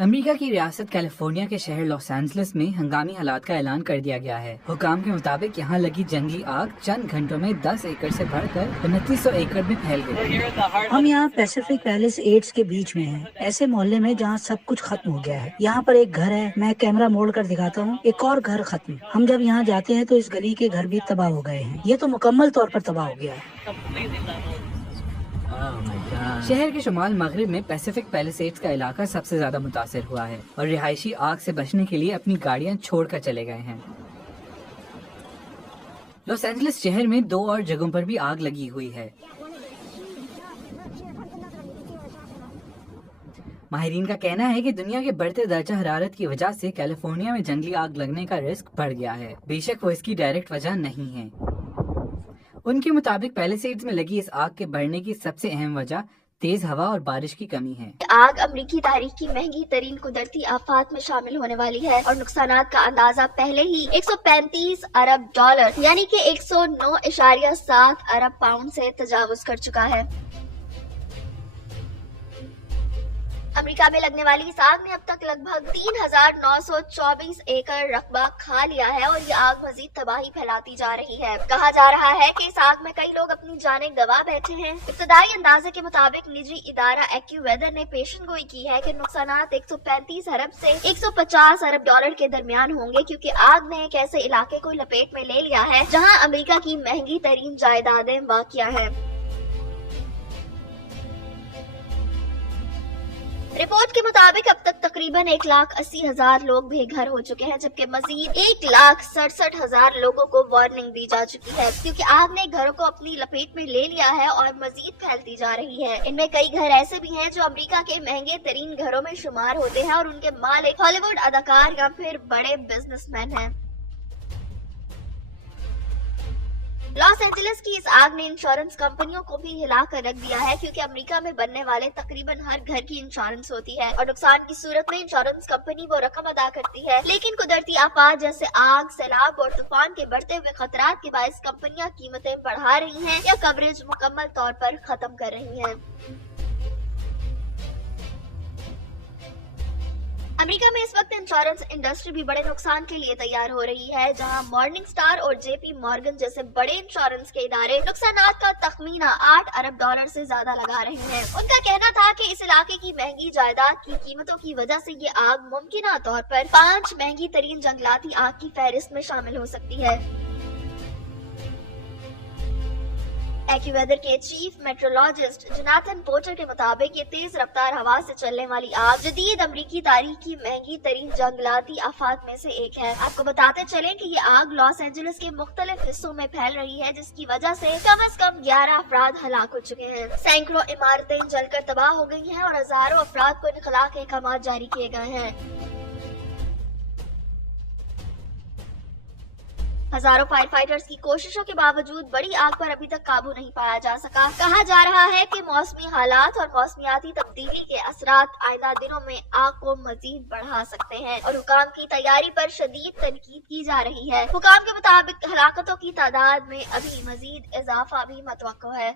America की रियासत California के शहर लॉस एंजलिस में हंगामी हालात का ऐलान कर दिया गया है। हुकाम के मुताबिक यहाँ लगी जंगली आग चंद घंटों में 10 एकड़ से बढ़कर 2900 एकड़ में फैल गई। हम यहाँ पैसिफिक पैलेस 8 के बीच में हैं, ऐसे मोहल्ले में जहाँ सब कुछ खत्म हो गया है। यहाँ पर एक घर है, मैं कैमरा मोड़ कर दिखाता हूँ, एक और घर खत्म। हम जब यहाँ जाते हैं तो इस गली के घर भी तबाह हो गए हैं। ये तो मुकम्मल तौर पर तबाह हो गया है। शहर के शुमाल मगरिब में पैसिफिक पैलिसेड्स का इलाका सबसे ज्यादा मुतासिर हुआ है और रिहायशी आग से बचने के लिए अपनी गाड़ियां छोड़कर चले गए हैं। लॉस एंजलिस शहर में 2 और जगहों पर भी आग लगी हुई है। माहिरीन का कहना है कि दुनिया के बढ़ते दर्जा हरारत की वजह से कैलिफोर्निया में जंगली आग लगने का रिस्क बढ़ गया है। बेशक वो इसकी डायरेक्ट वजह नहीं है। उनके मुताबिक पैलिसेड्स में लगी इस आग के बढ़ने की सबसे अहम वजह तेज हवा और बारिश की कमी है। आग अमेरिकी तारीख की महंगी तरीन कुदरती आफात में शामिल होने वाली है और नुकसानात का अंदाजा पहले ही 135 अरब डॉलर यानी कि 109.7 अरब पाउंड से तजावुज कर चुका है। अमेरिका में लगने वाली इस आग ने अब तक लगभग 3,924 एकड़ रकबा खा लिया है और ये आग मजीद तबाही फैलाती जा रही है। कहा जा रहा है कि इस आग में कई लोग अपनी जानें गंवा बैठे हैं। इब्तदाई अंदाजे के मुताबिक निजी इदारा एक्यूवेदर ने पेशेनगोई की है कि नुकसानात 135 अरब से 150 अरब डॉलर के दरमियान होंगे, क्योंकि आग ने एक ऐसे इलाके को लपेट में ले लिया है जहाँ अमेरिका की महंगी तरीन जायदादें वाक़िया हैं। रिपोर्ट के मुताबिक अब तक तकरीबन 1,80,000 लोग बेघर हो चुके हैं, जबकि मजीद 1,67,000 लोगों को वार्निंग दी जा चुकी है, क्योंकि आग ने घरों को अपनी लपेट में ले लिया है और मजीद फैलती जा रही है। इनमें कई घर ऐसे भी हैं जो अमेरिका के महंगे तरीन घरों में शुमार होते हैं और उनके मालिक हॉलीवुड अदाकार या फिर बड़े बिजनेसमैन हैं। लॉस एंजलिस की इस आग ने इंश्योरेंस कंपनियों को भी हिला कर रख दिया है, क्योंकि अमेरिका में बनने वाले तकरीबन हर घर की इंश्योरेंस होती है और नुकसान की सूरत में इंश्योरेंस कंपनी वो रकम अदा करती है। लेकिन कुदरती आफात जैसे आग, सैलाब और तूफान के बढ़ते हुए खतरात के बायस कंपनियां कीमतें बढ़ा रही हैं या कवरेज मुकम्मल तौर पर खत्म कर रही हैं। अमेरिका में इस वक्त इंश्योरेंस इंडस्ट्री भी बड़े नुकसान के लिए तैयार हो रही है, जहां मॉर्निंग स्टार और जेपी मॉर्गन जैसे बड़े इंश्योरेंस के इदारे नुकसानात का तखमीना 8 अरब डॉलर से ज्यादा लगा रहे हैं। उनका कहना था कि इस इलाके की महंगी जायदाद की कीमतों की वजह से ये आग मुमकिन तौर पर 5 महंगी तरीन जंगलाती आग की फहरिस्त में शामिल हो सकती है। एक्यूवेदर के चीफ मेट्रोलॉजिस्ट जोनाथन पोर्टर के मुताबिक ये तेज रफ्तार हवा से चलने वाली आग जदीद अमरीकी तारीख की महंगी तरीन जंगलाती आफात में से एक है। आपको बताते चलें कि ये आग लॉस एंजलिस के मुख्तलिफ हिस्सों में फैल रही है, जिसकी वजह से कम 11 अफराद हलाक हो चुके हैं। सैकड़ों इमारतें जलकर तबाह हो गई हैं और हजारों अफराद को इनखला के अहकाम जारी किए गए हैं। हजारों फायर फाइटर्स की कोशिशों के बावजूद बड़ी आग पर अभी तक काबू नहीं पाया जा सका। कहा जा रहा है कि मौसमी हालात और मौसमियाती तब्दीली के असरात आइंदा दिनों में आग को मजीद बढ़ा सकते हैं और हुकाम की तैयारी पर शदीद तनकीद की जा रही है। हुकाम के मुताबिक हलाकतों की तादाद में अभी मजीद इजाफा भी मुतवक्को है।